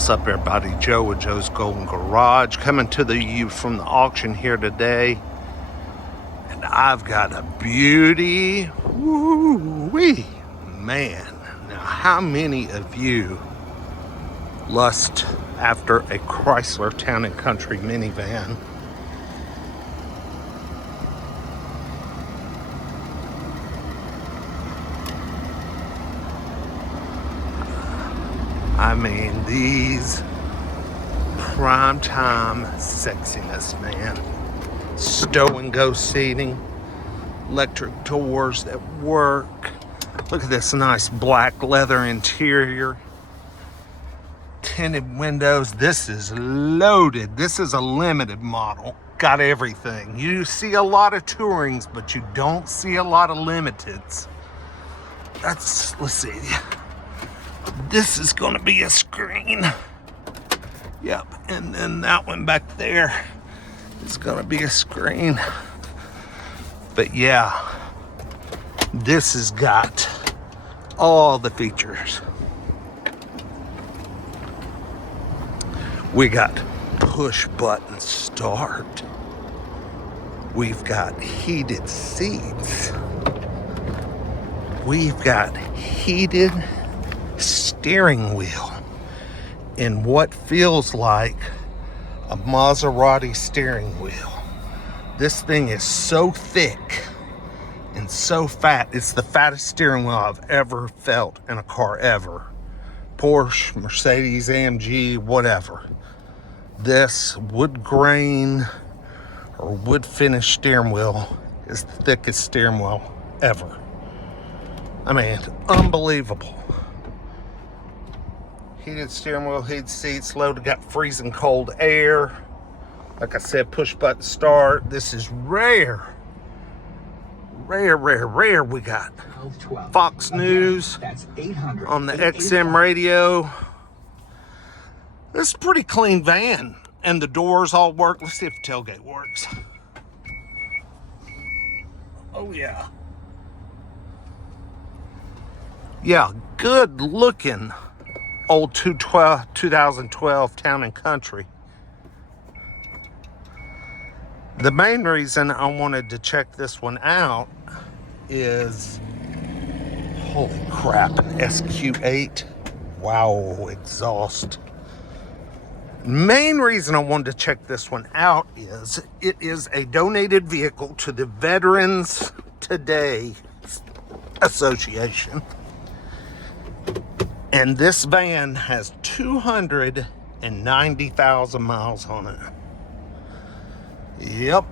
What's up, everybody? Joe with Joe's Golden Garage coming to you from the auction here today. And I've got a beauty. Woo-wee. Man, now how many of you lust after a Chrysler Town Country minivan? I mean, these primetime sexiness, man. Stow and go seating, electric doors that work. Look at this nice black leather interior, tinted windows. This is loaded. This is a limited model. Got everything. You see a lot of tourings, but you don't see a lot of limiteds. Let's see. This is going to be a screen. Yep, and then that one back there is going to be a screen. But yeah, this has got all the features. We got push button start. We've got heated seats. We've got heated steering wheel in what feels like a Maserati steering wheel. This thing is so thick and so fat. It's the fattest steering wheel I've ever felt in a car ever. Porsche, Mercedes, AMG, whatever. This wood grain or wood finish steering wheel is the thickest steering wheel ever. I mean, unbelievable. Heated steering wheel, heated seats, loaded, got freezing cold air. Like I said, push button start. This is rare. Rare. We got Fox News on the XM radio. This is a pretty clean van. And the doors all work. Let's see if the tailgate works. Oh, yeah. Yeah, good looking old 2012 Town and Country. The main reason I wanted to check this one out is, holy crap, an SQ8. Wow, exhaust. Main reason I wanted to check this one out is it is a donated vehicle to the Veterans Today Association. And this van has 290,000 miles on it. Yep.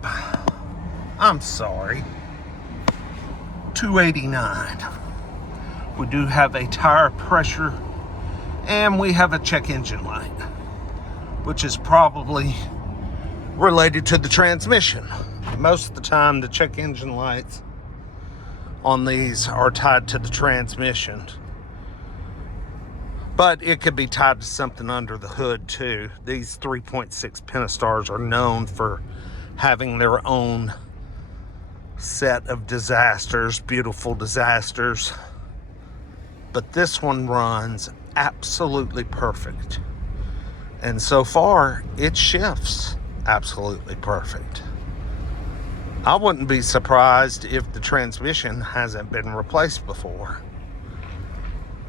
I'm sorry. 289. We do have a tire pressure and we have a check engine light, which is probably related to the transmission. Most of the time, the check engine lights on these are tied to the transmission. But it could be tied to something under the hood too. These 3.6 Pentastars are known for having their own set of disasters, beautiful disasters. But this one runs absolutely perfect. And so far, it shifts absolutely perfect. I wouldn't be surprised if the transmission hasn't been replaced before.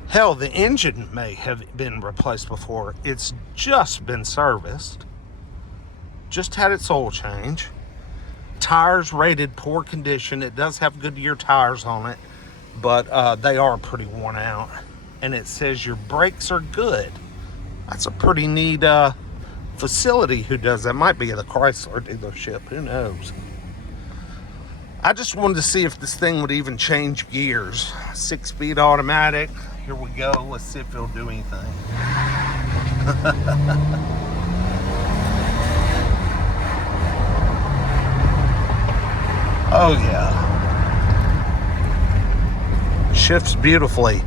Hell, the engine may have been replaced before. It's just been serviced. Just had its oil change. Tires rated poor condition. It does have Goodyear tires on it, but they are pretty worn out. And it says your brakes are good. That's a pretty neat facility who does that. Might be the Chrysler dealership. Who knows? I just wanted to see if this thing would even change gears. 6-speed automatic. Here we go. Let's see if it'll do anything. Oh, yeah. Shifts beautifully.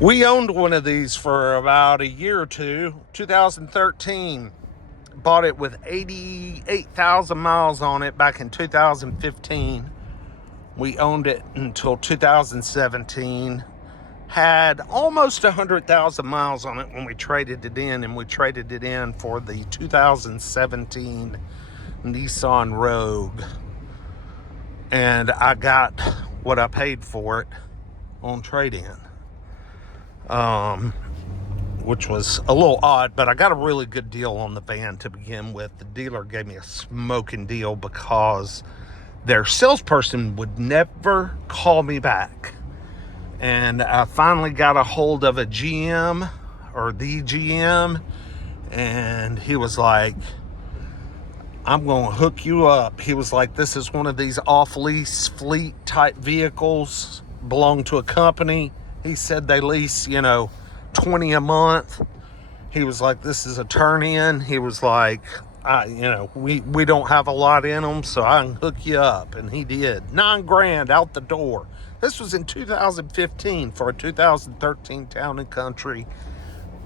We owned one of these for about a year or two. 2013. Bought it with 88,000 miles on it back in 2015. We owned it until 2017. had almost 100,000 miles on it when we traded it in, and we traded it in for the 2017 Nissan Rogue. And I got what I paid for it on trade-in. Which was a little odd, but I got a really good deal on the van to begin with. The dealer gave me a smoking deal because their salesperson would never call me back. And I finally got a hold of a GM, or the GM, and he was like, I'm going to hook you up. He was like, this is one of these off-lease fleet type vehicles, belong to a company. He said they lease, 20 a month. He was like, this is a turn-in. He was like, we don't have a lot in them, so I can hook you up. And he did. $9,000 out the door. This was in 2015 for a 2013 Town and Country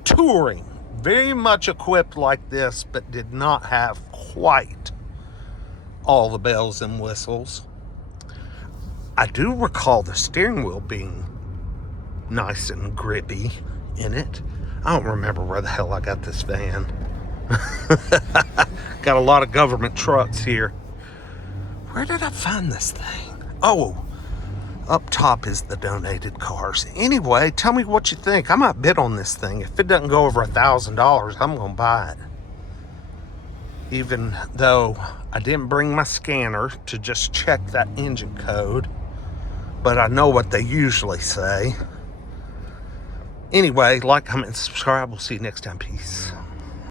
touring. Very much equipped like this, but did not have quite all the bells and whistles. I do recall the steering wheel being nice and grippy in it. I don't remember where the hell I got this van. Got a lot of government trucks here. Where did I find this thing? Oh, up top is the donated cars. Anyway, tell me what you think. I might bid on this thing. If it doesn't go over $1,000, I'm gonna buy it. Even though I didn't bring my scanner to just check that engine code, but I know what they usually say. Anyway, like, comment, subscribe. We'll see you next time. Peace.